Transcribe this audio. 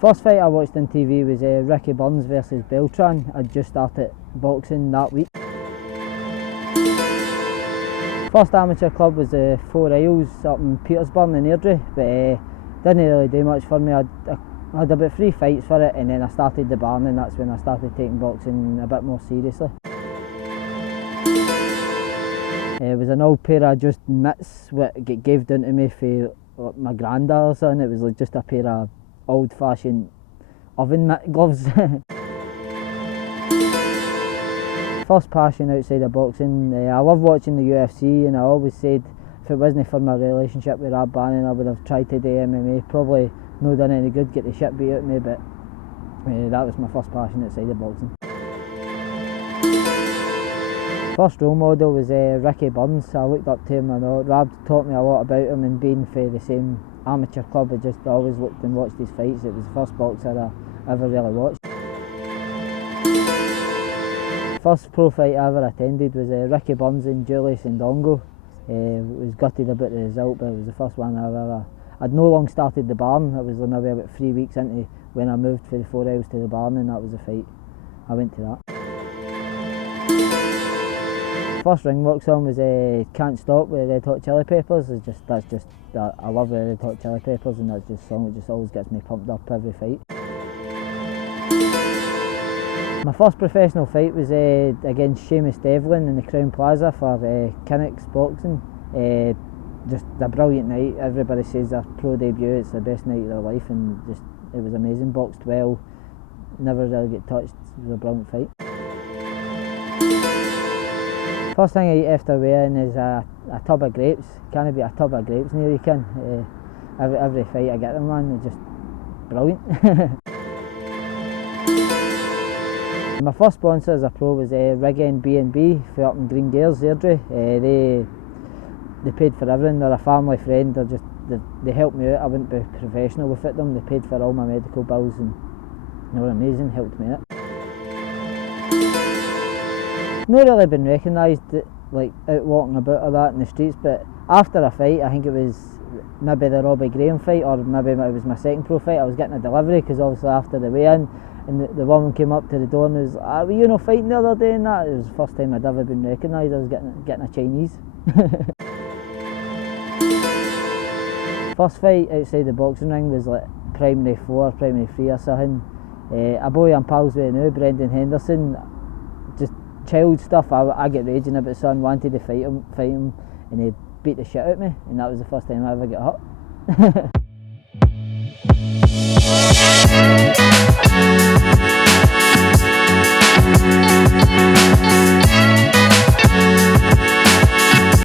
First fight I watched on TV was Ricky Burns versus Beltran. I'd just started boxing that week. First amateur club was the Four Isles up in Petersburg in Airdrie, but didn't really do much for me. I had about 3 fights for it, and then I started the Bannan, and that's when I started taking boxing a bit more seriously. It was an old pair of just mitts what get gave down to me for my granddad or something. It was like just a pair of old-fashioned oven mitt gloves. First passion outside of boxing, I love watching the UFC, and I always said if it wasn't for my relationship with Bannan, I would have tried to do MMA. Probably not done any good, get the shit beat out of me, but that was my first passion outside of boxing. First role model was Ricky Burns. I looked up to him, and Rab taught me a lot about him, and being for the same amateur club, I always looked and watched his fights. It was the first boxer I ever really watched. First pro fight I ever attended was Ricky Burns and Julius Ndongo. Was gutted about the result, but it was the first one I've ever. I'd no long started the barn. It was maybe about 3 weeks into when I moved from the Four Isles to the barn, and that was the fight. I went to that. First ring walk song was "Can't Stop" with Red Hot Chili Peppers. I love the Red Hot Chili Peppers, and that's just a song that just always gets me pumped up every fight. My first professional fight was against Seamus Devlin in the Crown Plaza for Kinnick's Boxing. Just a brilliant night. Everybody says their pro debut, it's the best night of their life, and just it was amazing. Boxed well, never really get touched. It was a brilliant fight. First thing I eat after weighing is a tub of grapes. Can't beat a tub of grapes near you can. Every fight I get them, man, they're just brilliant. My first sponsor as a pro was Rigging B&B for up in Green Gaels, Airdrie. They paid for everything. They're a family friend. They helped me out. I wouldn't be professional without them. They paid for all my medical bills, and they were amazing. Helped me out. Not really been recognised like out walking about or that in the streets, but after a fight, I think it was maybe the Robbie Graham fight, or maybe it was my second pro fight. I was getting a delivery because obviously after the weigh-in, and the woman came up to the door and was like, "Were you not fighting the other day?" And that it was the first time I'd ever been recognised. I was getting a Chinese. First fight outside the boxing ring was like primary 4, primary 3 or something. A boy I'm pals with now, Brendan Henderson, just child stuff. I get raging about son, wanted to fight him, and he beat the shit out of me, and that was the first time I ever got hurt.